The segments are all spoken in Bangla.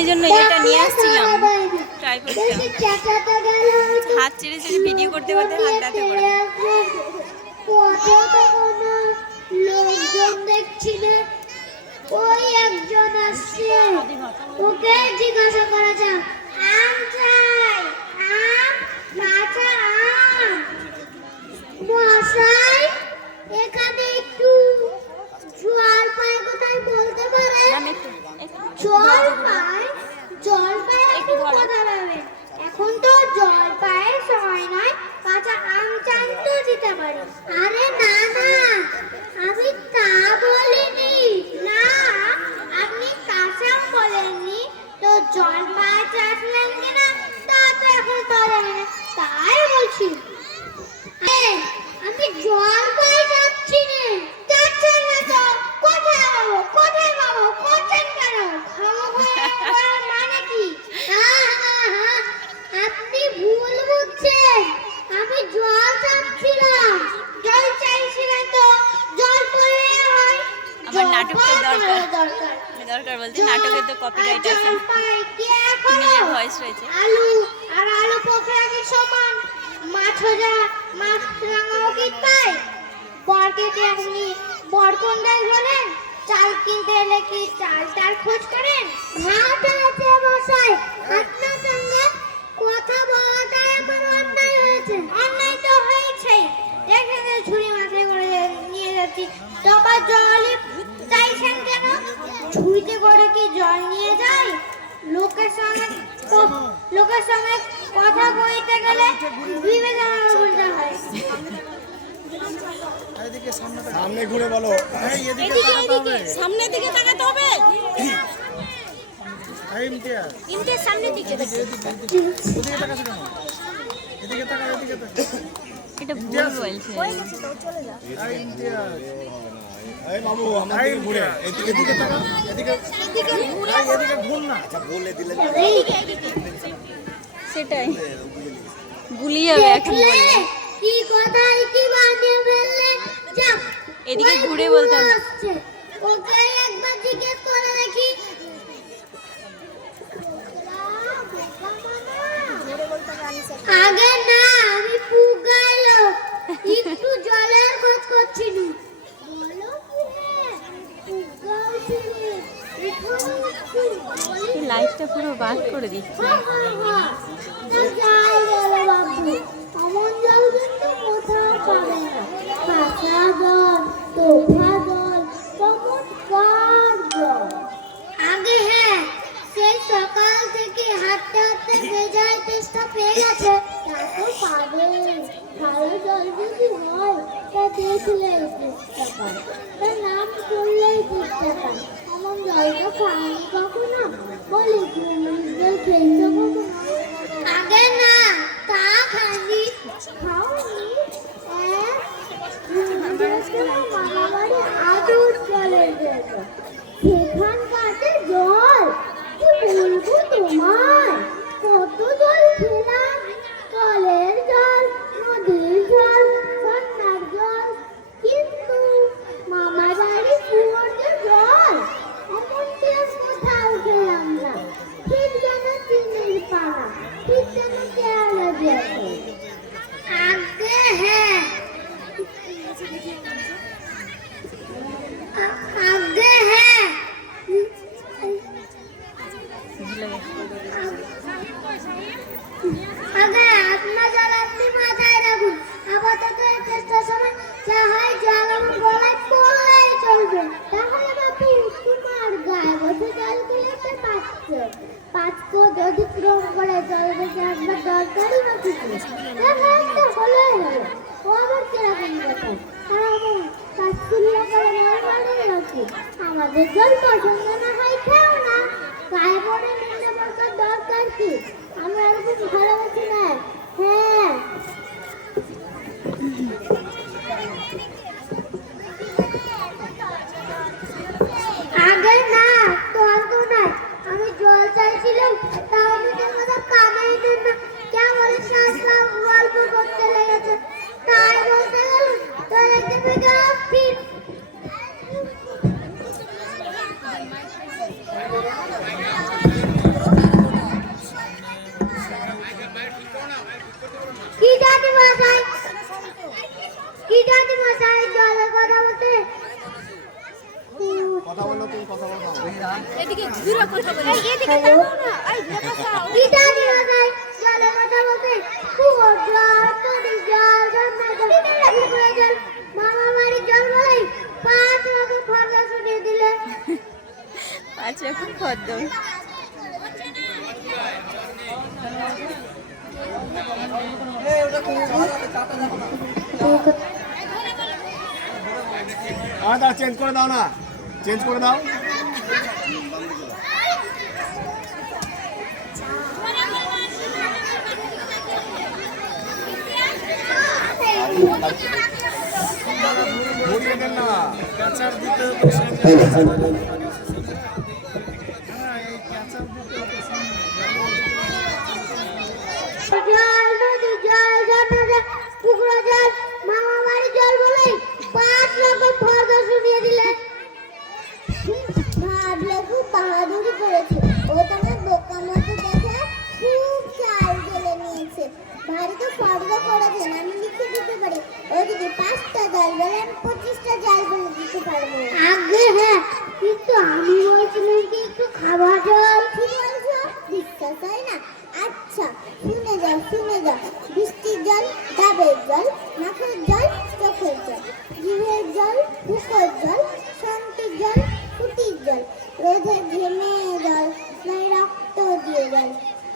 এই জন্য এটা নিয়ে আসছিলাম, ট্রাই করছিলাম। হাত ছেড়ে ছেড়ে ভিডিও করতে করতে হাত ব্যথা করে। লোকজন দেখছি না, ওই একজন আসছে, ওকে জিজ্ঞাসা করা যাক। আম চাই, আম, কাঁচা আম। মশাই, এখানে একটু জলপাই কোথায় বলতে পারেন? জলপাই, জলপাই একটু কোথায় পাবেন? এখন তো জলপাইয়ের সময় নয়, কাঁচা আম চান তো দিতে পারি। আরে না না, আমি তা বলিনি। না, আপনি কাঁচাও বলেননি, তো জলপাই চাইলেন কিনা তা তো এখন তো জানি না, তাই বলছি। আমি জলপাই যাচ্ছি না, যাচ্ছেন না তো কোথায় পাবো, কোথায় পাবো, করছেন কেন? মানে কি? আপনি ভুল বুঝছেন, আমি জল চাচ্ছিলাম। জল চাইছিলেন তো জল পড়ে হয়। আমার নাটকের দরকার বলতে নাটকে তো কপিরাইট আছে, নিজের ভয়েস রয়েছে। আলু আর আলু পোকরা কি সমান? মাছ ভাজা, মাছ রাঙাও কি তাই? বরকে আপনি বরকন্দাই বলেন, চাল কিনতে এলে কি চালটার খোঁজ করেন? ভাত আছে মশাই, আপনার সঙ্গে কথা বলাটা আমার অন্যায় হয়েছে। অন্যায় তো হয়েছে, এখানে ঝুড়ি মাথায় করে নিয়ে যাচ্ছি, তবে জলই চাইছেন কেন? ঝুড়িতে করে কি জল নিয়ে যায়? লোকের সঙ্গে কথা বলতে গেলে বিবেচনা করতে হয়। সামনে ঘুরে বলো, সামনের দিকে তাকাতে হবে। ইমতিয়াজ সামনের দিকে এটা ভুল বলছে। এই বাবু আমার দিকে ঘুরে, এদিকে তাকা, এদিকে ঘুর না। আচ্ছা বলে দিলে সেটাই গুলিয়ে যাবে এখন বললে। কি কথা কি বানিয়ে ফেললে? যাক, এদিকে ঘুরে বলতে হবে। ওকে একবার জিজ্ঞেস করে দেখি। আগে না, আমি পুগাইলো একটু জলের খোঁজ করছিল। বলো কি রে, পুগাইছিলি লাইটটা পুরো বাদ করে দিচ্ছে। যাই বলো বাবু, অমন জল কিন্তু কোথাও পাবে না। কাঁচা জল, তোফা জল, চমৎকার জল। আগে হ্যাঁ, সেই সকাল থেকে হাঁটতে হাঁটতে ভেজার চেষ্টা পেয়ে গেছে, তা তো পাবে। ভালো জল যদি হয় তা দেখলেই চেষ্টা পায়, তার নাম করলেই চেষ্টা পায়। এমন জল তো খায়নি কখনো, বলি জল খেয়েছো কখনো? আগে না, তা খাইনি। খাওনি? মামা বাড়ি আদর জলের জায়গা, সেখানকার জল কি বলবো তোমায়, কত জল খেলাম। কলের জল, নদীর জল, ঝর্ণার জল, কিন্তু মামা বাড়ি কুয়োর জল এমন কেউ কোথাও খেলাম না। ঠিক যেন চিনির পানা, ঠিক যেন কেয়ালা দিয়েছে। আগে হ্যাঁ, আগে হ্যাঁ, আগে আপনার জল আপনি মাথায় রাখুন। আপাতত এই চেষ্টার সময় যা হয় জল আমার গলায় পড়লেই চলবে। তাহলে বাপু তোমার গায়ে বসে জল খেলাতে পারছে, পাঁচকো অতিক্রম করে জল বেশি আসবার দরকারই বা কিছু হলেই হলো। ও আবার কিরকম কথা, তারা আমার কাজগুলো করে নর্মালি নাকি? আমাদের জল পছন্দ না হয় খেও না, গায়ে পড়ে নিতে বসার দরকার কি? আমরা এরকম ভালোবাসি না। হ্যাঁ, আগে না তো নাই, আমি জল চাইছিলাম, তাও নিজের কথা কানে নেন না, কেমন গল্প করতে লেগেছে, তাই বলতে গেল তো রেখে ফির বলিস। হ্যালো গীতা নিয়ে যায় জলে কথা বলতে কুয়োর জল নদীর জল ঝর্ণার জল পুকুরের জল মামা বাড়ির জল বলেই 5 রকম ফর্দা শুনিয়ে দিলে। 5 রকম ফর্দ। চেঞ্জ করে দাও না, চেঞ্জ করে দাও। ঘুরিয়ে দেন না, ক্যাচার দিতে জল নদীর জল ঝর্ণার জল পুকুরের জল মামা বাড়ির জল বলেই 5 রকম ফর্দা শুনিয়ে দিলে। ভাবলে খুব বাহাদুরি করেছে, ও তোমার বোকা মতো দেখে খুব চাল ঢেলে নিয়েছে। ভারী তো ফর্দা করেছেন, আমি লিখে দিতে পারি। ও যদি 5টা জল বলে আমি 25টা জল বলে দিতে পারবো। আগে হ্যাঁ, কিন্তু আমি বলছিলাম কি একটু খাবার জল। ঠিক বলছো, বিশ্বাস হয় না? আচ্ছা শুনে যাও শুনে যাও। বৃষ্টির জল, ডাবের জল, নাকের জল, চোখের জল, জিভের জল, বুকের জল, শান্তির জল, ফুটির জল, রোদে ঘেমে জল, নয় রক্ত দিয়ে জল,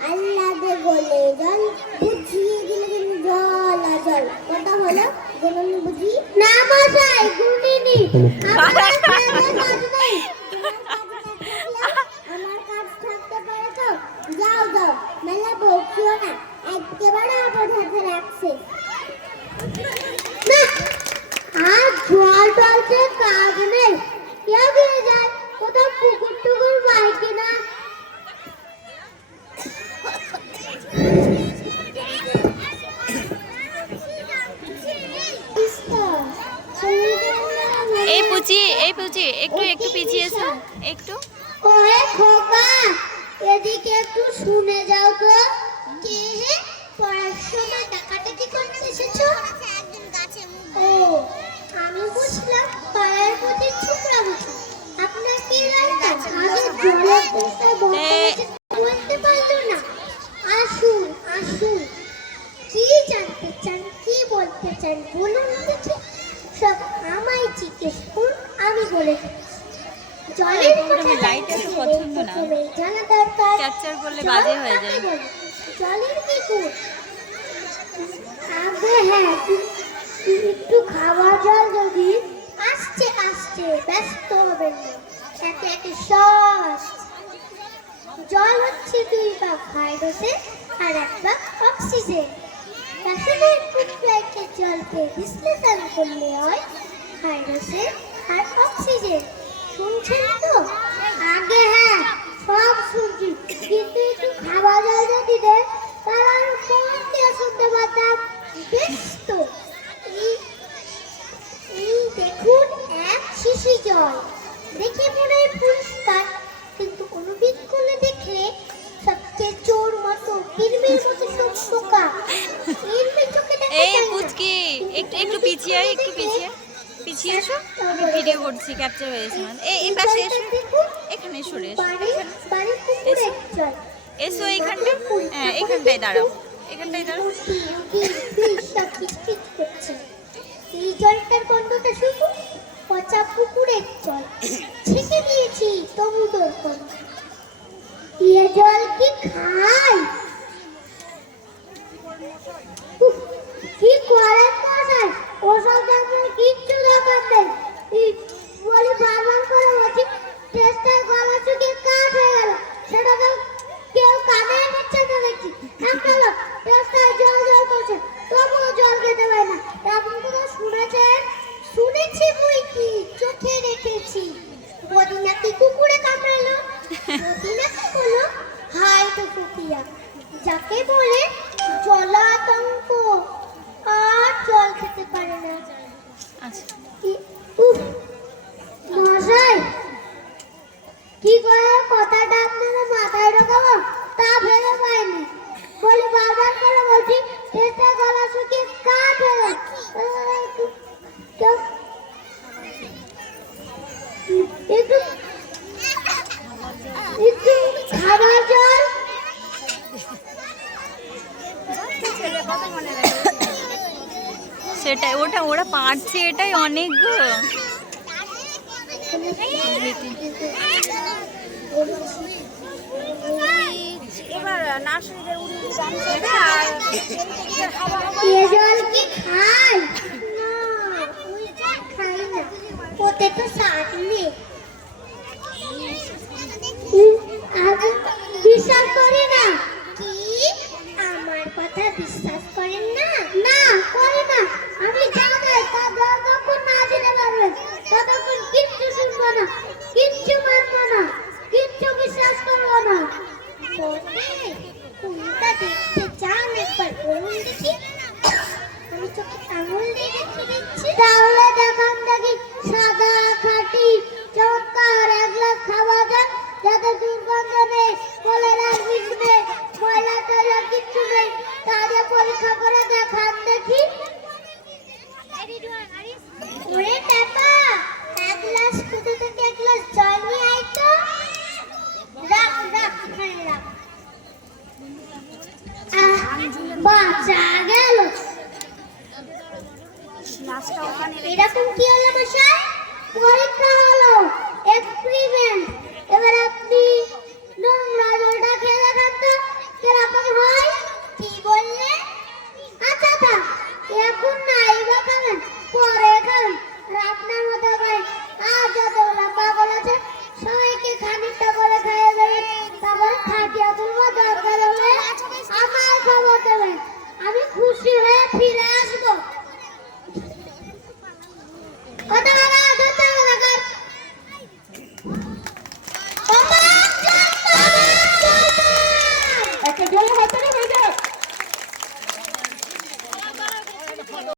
আহ্লাদে গলে জল, বুঝিয়ে দিলে কিন্তু জল আর জল। কটা হলো বলুন বুঝি? না মশাই গুনিনি। আমার কাজ নেই। আমার কাজ থাকতে পারে তো যাও যাও, মেলা বকিও না, একেবারে অবধাতে রাখছে না। আর জল টলতে কাজ নেই, কেউ দিয়ে যায় কোথাও পুকুর টুকুর পাই কিনা। এই পুচি একটু একটু পিছিয়ে এসো একটু। ওরে খোকা, এদিকে একটু শুনে যাও তো। কে হে পড়ার সময় ডাকাডাকি করতে এসেছো? ও, আমি বুঝলাম পাড়ার প্রতি ছোকরা বুঝি। আপনার কি দরকার? আগে জলের তেষ্টা বলতে পারলো না। আসুন আসুন, কি জানতে চান, কি বলতে চান বলুন দেখি। সব আমায় জিজ্ঞেস করুন, আমি বলে দিচ্ছি। জলের কথা লাইট এত পছন্দ না, জানা দরকার। ক্যাপচার করলে বাজে হয়ে যায়। জলের কি গুণ? আগে হ্যাঁ, একটু খাওয়া জল যদি আসছে আসছে, ব্যস্ত হবেন না, একে একে সস। জল হচ্ছে 2 ভাগ হাইড্রোজেন আর 1 ভাগ অক্সিজেন। রাসায়নিক বিক্রিয়ায় জলকে বিশ্লেষণ করলে হয় হাইড্রোজেন আর অক্সিজেন। শুনছেন তো? আগে হ্যাঁ সব শুনছি, কিন্তু একটু খাবার জল যদি দেন তাহলে আমি কোন দিয়ে শুনতে পারতাম। বেশ তো, এই দেখুন এক শিশি জল। দেখে মনে হয় পরিষ্কার, কিন্তু অনুবিদ করলে দেখলে সবচেয়ে চোর মতো কিরমির মতো সব পোকা। কিরমির চোখে দেখা এই যায় না। পুচকি একটু একটু পিছিয়ে আয়, একটু পিছিয়ে এসো। আমি ভিডিও করছি, ক্যাপচার হয়েছে। এই পাশে এসো, এখানে সরে এসো, এসো এইখানটা। হ্যাঁ এইখানটায় দাঁড়াও, এখানটায় দাঁড়াও। এই জলটার গন্ধটা শুধু পচা পুকুরের জল। ছেঁকে দিয়েছি তবু দরকার। এ জল কি খাই? কি করেন মশাই? ওসব জানতে কিচ্ছু দরকার নেই। বলি বারবার করে বলছি, টেস্টার গলা শুকিয়ে কাঠ হয়ে গেল, সেটা তো কেউ কানে নিচ্ছে না দেখছি। এখন টেস্টার জল জল করছে, তবুও জল খেতে পারে না। এমন কথা শুনেছেন? শুনেছি বই কি, চোখে দেখেছি। বদি নাকি কুকুরে কামড়ালো, বদি নাকি হলো হাইড্রোফোবিয়া, যাকে বলে জলাতঙ্ক। আর জল খেতে পারে না। আচ্ছা মশাই, কি করে কথাটা আপনারা মাথায় ঢোকাবো তা ভেবে পাইনি। বলি বারবার করে বলছি, টেস্টার গলা শুকিয়ে কাঠ হয়ে একটু একটু সেটাই, ওটা ওরা পারছে, এটাই অনেক গো। এবার নার্সারিতে উড়ি গান ছেড়ে আর এ জল কি খাই না, ওই খাই না, ওতে তো স্বাদ নেই। আগে বিশ্বাস করি না কি? আমার কথা বিশ্বাস করেন না? না করে না। আমি যা যাই তা যতক্ষণ না যেতে পারবেন ততক্ষণ কিচ্ছু শুনবো না, কিচ্ছু মানবো না, কিচ্ছু বিশ্বাস করবো না। কোনটা দেখতে চান একবার বলুন দেখি। আমি চোখে আঙুল দিয়ে দেখে দিচ্ছি। তাহলে দেখান দেখি সাদা খাঁটি চমৎকার এক গ্লাস খাওয়া যান, যাতে দুর্গন্ধ নেই, কলেরা বিষ নেই, ময়লা টয়লা কিচ্ছু নেই। তাহলে পরীক্ষা করে দেখান দেখি। ওরে টাকা, এক গ্লাস খুঁজে থেকে এক গ্লাস জল নিয়ে আয় তো। রাখ রাখ এখানে রাখ। বাঁচা গেল। এরকম কি হলো মশাই? পরীক্ষা হলো, এক্সপেরিমেন্ট। এবার আপনি নোংরা জলটা খেয়ে দেখান তো কিরকম হয়। কি বললে? আচ্ছা থাক, এখন না, এবার খাবেন, পরে খাবেন। আপনার মতো ভাই আর যতগুলা পাগল আছে সবাইকে খানিকটা করে খাইয়ে দেবেন, তারপর খাটিয়া তুলবো।